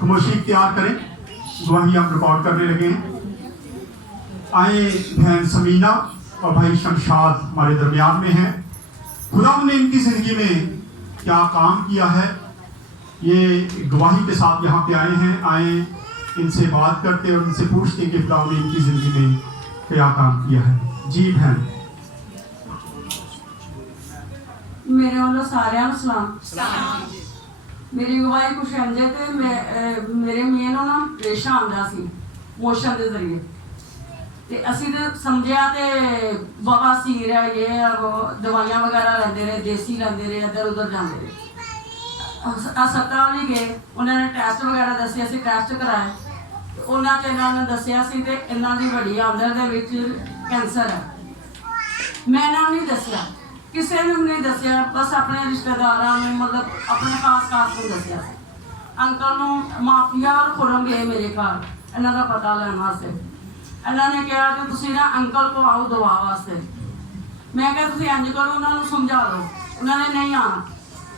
خاموشی اختیار کریں، گواہی ہم ریکارڈ کرنے لگے ہیں. آئیں بہن سمینہ اور بھائی شمشاد ہمارے درمیان میں ہیں. خدا نے ان کی زندگی میں کیا کام کیا ہے یہ گواہی کے ساتھ یہاں پہ آئے ہیں. آئیں ان سے بات کرتے اور ان سے پوچھتے کہ خدا نے ان کی زندگی میں کیا کام کیا ہے. جی بہن. میرے والوں سارے سلام. میری گواہی کچھ انجے تے میرے میاں نوں نا ریشہ آندا سی موشن دے ذریعے تے اسی تے سمجھیا تے بواسیر ہے یہ وہ دوائیاں وغیرہ لیندے رہے، دیسی لیندے رہے، ادھر ادھر جاندے رہے. ہسپتال بھی گئے، انہوں نے ٹیسٹ وغیرہ دسے، اسی ٹیسٹ کرائے. انہاں چ انہاں نے دسیا سی تے انہاں دی بڑی آمدر دے وچ کینسر ہے. میں انہاں نہیں دسیا، کسی نے بھی نہیں دسیا، بس اپنے رشتہ داراں نوں مطلب اپنے خاص کو دسیا. انکل نوں مافیا اور خرم گئے میرے گھر انہاں دا پتہ لین واسطے. انہاں نے کہا کہ تسی نا انکل کو آؤ دعا واسطے. میں کہا تسی انج کرو انہاں نوں سمجھا لو. انہوں نے نہیں آنا.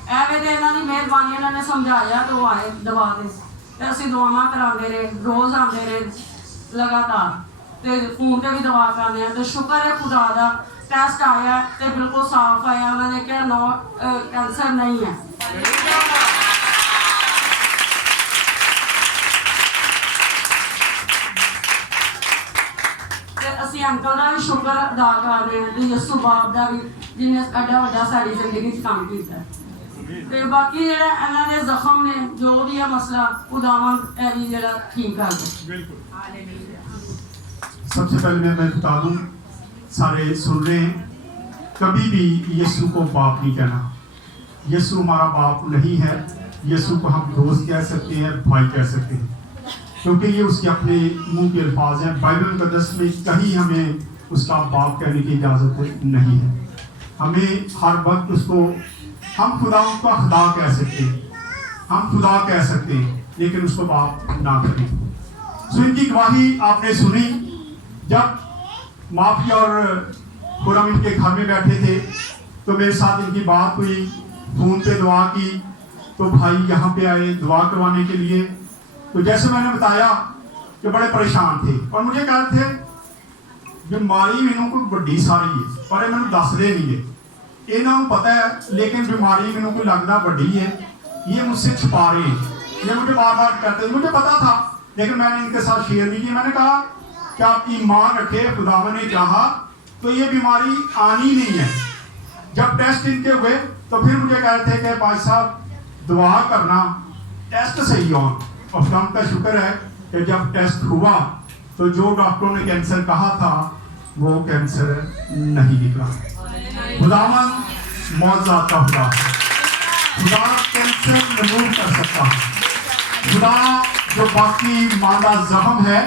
ایویں تے انہاں دی مہربانی انہوں نے سمجھایا تو آئے دعا دے تے اسی دعاواں کراندے رہے، روز آندے رہے لگاتار تے فون تے بھی دعا کرنے ہیں. تو شکر ہے خدا دا ٹیسٹ آیا تے بالکل صاف آیا. انہوں نے کہا نو کینسر نہیں ہے. اسی انکل کا بھی شکر ادا کر رہے ہیں، یسو باپ کا بھی جن نے ایڈا وڈا ساری زندگی کام کیا. باقی جڑا انہاں دے زخم نے جو بھی ہے مسئلہ خداوند اے بھی جڑا ٹھیک کر دے. سب سے پہلے میں بتا دوں، سارے سن رہے ہیں، کبھی بھی یسوع کو باپ نہیں کہنا. یسوع ہمارا باپ نہیں ہے. یسوع کو ہم دوست کہہ سکتے ہیں، بھائی کہہ سکتے ہیں، کیونکہ یہ اس کے اپنے منہ کے الفاظ ہیں. بائبل مقدس میں کہیں ہمیں اس کا باپ کہنے کی اجازت نہیں ہے. ہمیں ہر وقت اس کو ہم خدا کا خدا کہہ سکتے ہیں، ہم خدا کہہ سکتے ہیں، لیکن اس کو باپ نہ کریں. سو ان کی گواہی آپ نے سنی. جب مافیا اور خرم ان کے گھر میں بیٹھے تھے تو میرے ساتھ ان کی بات ہوئی، فون پہ دعا کی تو بھائی یہاں پہ آئے دعا کروانے کے لیے. تو جیسے میں نے بتایا کہ بڑے پریشان تھے اور مجھے کہہ رہے تھے بیماری مینوں کوئی بڑی ساری ہے پر یہ مینوں دس دے نہیں ہے. انہوں کو پتہ ہے لیکن بیماری مینوں کو لگتا بڑی ہے، یہ مجھ سے چھپا رہے ہیں. یہ مجھے بار بار کہتے ہیں، مجھے پتا تھا لیکن میں نے ان کے ساتھ شیئر نہیں کی. میں نے کہا کہ آپ ایمان رکھے، خداوند نے چاہا تو یہ بیماری آنی نہیں ہے. جب ٹیسٹ ان کے ہوئے تو پھر مجھے کہہ رہے تھے کہ بھائی صاحب دعا کرنا ٹیسٹ صحیح ہو. اور خدا کا شکر ہے کہ جب ٹیسٹ ہوا تو جو ڈاکٹروں نے کینسر کہا تھا وہ کینسر نہیں نکلا. خداوند معجزات کا خدا ہے. خدا کینسر ریموو کر سکتا ہے. خدا جو باقی مادہ زخم ہے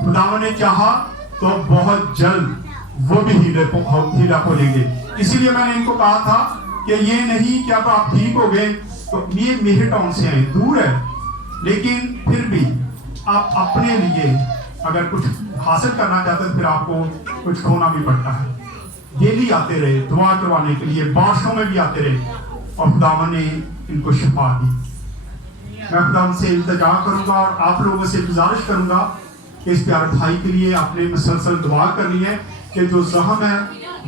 خداوند نے چاہا تو بہت جلد وہ بھی ہیلا کھولیں گے. اسی لیے میں نے ان کو کہا تھا کہ یہ نہیں کہ اب آپ ٹھیک ہو گئے تو یہ میرے ٹاؤن سے ہیں، دور ہے، لیکن پھر بھی آپ اپنے لیے اگر کچھ حاصل کرنا چاہتے ہیں پھر آپ کو کچھ کھونا بھی پڑتا ہے. ڈیلی آتے رہے دعا کروانے کے لیے، بارشوں میں بھی آتے رہے اور خداوند نے ان کو شفا دی. میں خداوند سے التجا کروں گا اور آپ لوگوں سے گزارش کروں گا کہ اس پیارے بھائی کے لیے آپ نے مسلسل دعا کرنی ہے کہ جو زخم ہے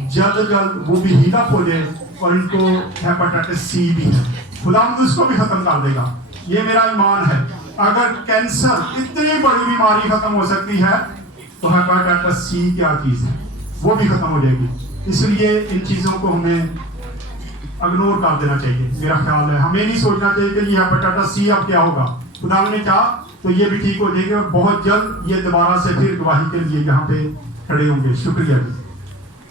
جلد جلد وہ بھی ہیلا کھولے اور ان کو ہیپاٹائٹس سی بھی ہے خداوند اس کو بھی ختم کر دے گا. یہ میرا ایمان ہے. اگر کینسر اتنی بڑی بیماری ختم ہو سکتی ہے تو ہیپاٹائٹس سی کیا چیز ہے، وہ بھی ختم ہو جائے گی. اس لیے ان چیزوں کو ہمیں اگنور کر دینا چاہیے. میرا خیال ہے ہمیں نہیں سوچنا چاہیے کہ یہ ہیپاٹائٹس سی اب کیا ہوگا. خدا نے چاہا تو یہ بھی ٹھیک ہو جائے گی اور بہت جلد یہ دوبارہ سے پھر گواہی کے لیے یہاں پہ کھڑے ہوں گے. شکریہ جی.